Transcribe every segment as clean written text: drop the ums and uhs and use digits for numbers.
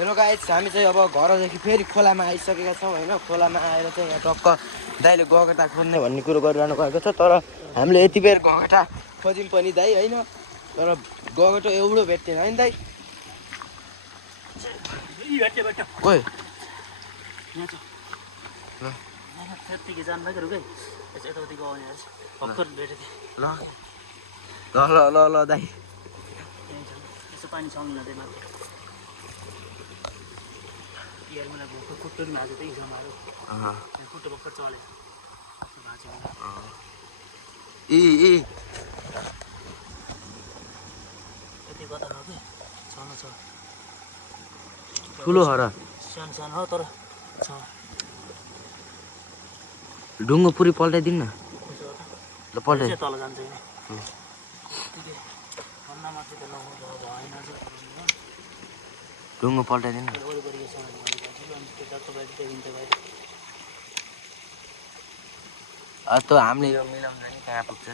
Hello guys, हामी चाहिँ अब घरदेखि फेरि खोलामा आइसकेका छौँ होइन। खोलामा आएर चाहिँ यहाँ टक्क दाइले गगटा खोज्ने भन्ने कुरो गरिरहनु भएको छ। तर हामीले यति बेर गगटा खोज्यौँ पनि दाइ होइन, तर गगटो एउटो भेट्थेन होइन दाइ। ओइ ल ल ल दाइ, ठुलो हो र सानो हो तर ढुङ्गो पुरै पल्टाइदिनु न। ल पल्टाइ तल जान्छ ढुङ्गो पल्टाइदिनु न। त हामीले यो मिलाउँदा नि कहाँ पुग्छ।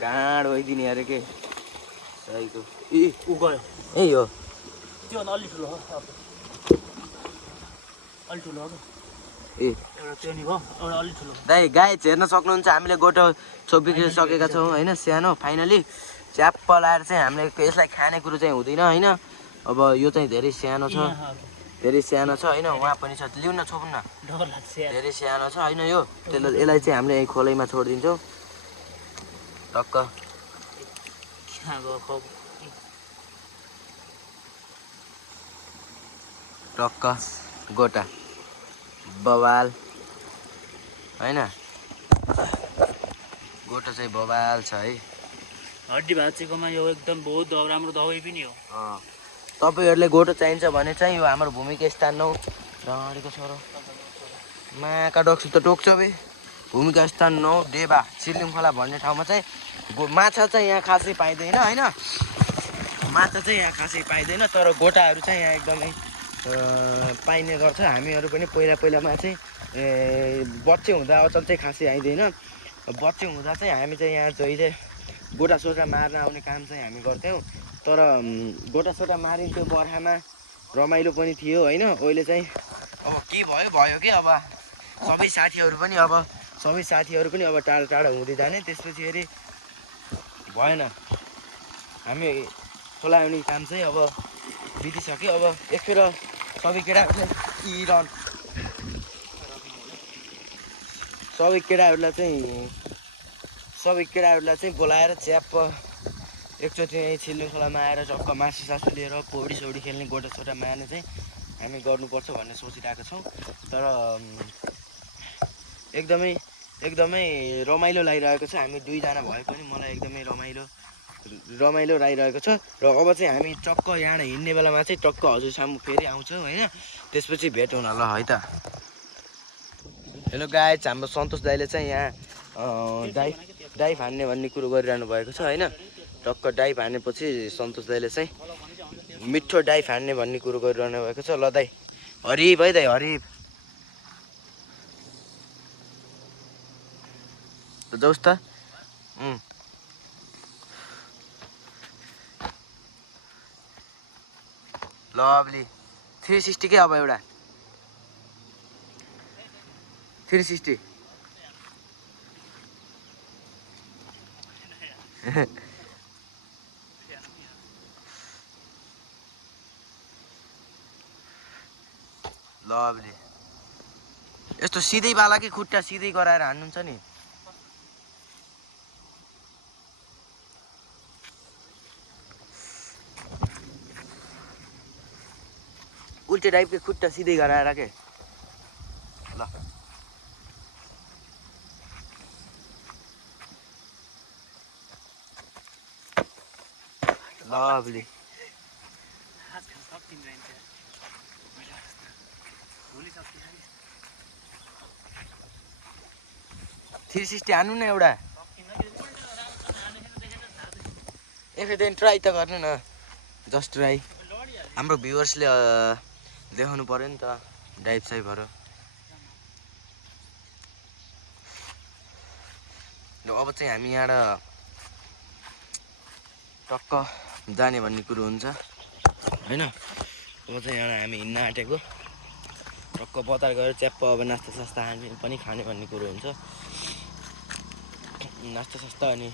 गाँड भइदिने अरे के सहीको। ऊ गयो ए हो त्यो अलि ठुलो हो, अलि ठुलो हो ए एउटा त्यो नि भयो, एउटा अलि ठुलो। दाइ गाइस हेर्न सक्नुहुन्छ, हामीले गोटो छोपिसकेका छौँ होइन। सानो फाइनली च्याप्प लाएर चाहिँ हामीले यसलाई खाने कुरो चाहिँ हुँदैन होइन। अब यो चाहिँ धेरै सानो छ, धेरै सानो छ होइन। उहाँ पनि छ, लिउ न छोप्नु न। डर लाग्छ धेरै सानो छ होइन यो। यसलाई चाहिँ हामीले यहीँ खोलैमा छोडिदिन्छौँ टक्क। टक्क गोटा बवाल होइन। गोटा चाहिँ बवाल छ है। हड्डी भाँचेकोमा यो एकदम बहुत राम्रो दबाई पनि हो। तपाईँहरूले गोटो चाहिन्छ भने चाहिँ यो हाम्रो भूमिका स्थान 9 राँडीको छोरो माका डक्सु त टोक्छ बे। भूमिका स्थान 9 डेबा सिलिङ खोला भन्ने ठाउँमा चाहिँ माछा चाहिँ यहाँ खासै पाइँदैन होइन। माछा चाहिँ यहाँ खासै पाइँदैन, तर गोटाहरू चाहिँ यहाँ एकदमै पाइने गर्छ। हामीहरू पनि पहिलामा चाहिँ बच्चे हुँदा अचल चाहिँ खासै आइँदैन। बच्चे हुँदा चाहिँ हामी चाहिँ यहाँ जहिले गोटा सोटा मार्न आउने काम चाहिँ हामी गर्थ्यौँ। तर गोटा सोटा मारिन्थ्यो बर्खामा, रमाइलो पनि थियो होइन। अहिले चाहिँ अब के भयो कि अब सबै साथीहरू पनि अब टाढा टाढा हुँदै जाने। त्यसपछि फेरि भएन, हामी खोला आउने काम चाहिँ अब बितिसक्यो। अब एकखेर सबै केटाहरूलाई चाहिँ बोलाएर च्याप्प एकचोटि यहीँ छिल्लिङ खोलामा आएर टक्क मासु सासु लिएर पौडी सौडी खेल्ने, गोटा सोटा मार्ने चाहिँ हामी गर्नुपर्छ भन्ने सोचिरहेको छौँ। तर एकदमै रमाइलो लागिरहेको छ। हामी दुईजना भए पनि मलाई एकदमै रमाइलो लागिरहेको छ। र अब चाहिँ हामी टक्क यहाँ हिँड्ने बेलामा चाहिँ टक्क हजुरसामु फेरि आउँछौँ होइन। त्यसपछि भेट हुन ल है त। हेलो गाइस, हाम्रो सन्तोष दाइले चाहिँ यहाँ डाइभ हान्ने भन्ने कुरो गरिरहनु भएको छ होइन। टक्क डाइभ हानेपछि सन्तोष दाइले चाहिँ मिठो डाइभ हान्ने भन्ने कुरो गरिरहनु भएको छ। ल दाइ हरिब है दाइ, हरिब त जाउस् त। लभली 360 के अब एउटा 360 लभली। यस्तो सिधै वाला कि खुट्टा सिधै गराएर हान्नुहुन्छ नि। उल्टे टाइपकै खुट्टा सिधै गराएर के ल। लभली 360 हान्नु न एउटा। एकैदिन ट्राई त गर्नु न, जस्ट ट्राई। हाम्रो भ्युवर्सले देखाउनु पर्यो नि त डाइभ साइभहरू। अब चाहिँ हामी यहाँ टक्क जाने भन्ने कुरो हुन्छ। होइन। अब चाहिँ यहाँ हामी हिँड्न आँटेको टक्क बजार गएर च्याप्प अब नास्ता सास्ता पनि खाने भन्ने कुरो हुन्छ। नास्ता सास्ता अनि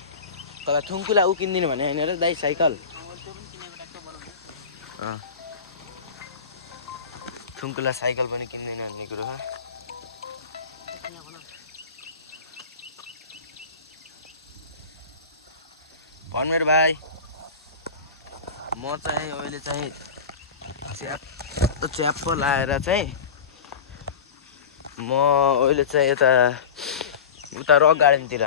तँलाई थुङ्कुला किनिदिनु भने होइन र दाइ साइकल थुङ्कुला साइकल पनि किन्दैन भन्ने कुरो हो। भन मेरो भाइ, म चाहिँ अहिले चाहिँ च्याप्प लाएर चाहिँ म अहिले चाहिँ यता उता रक गार्डनतिर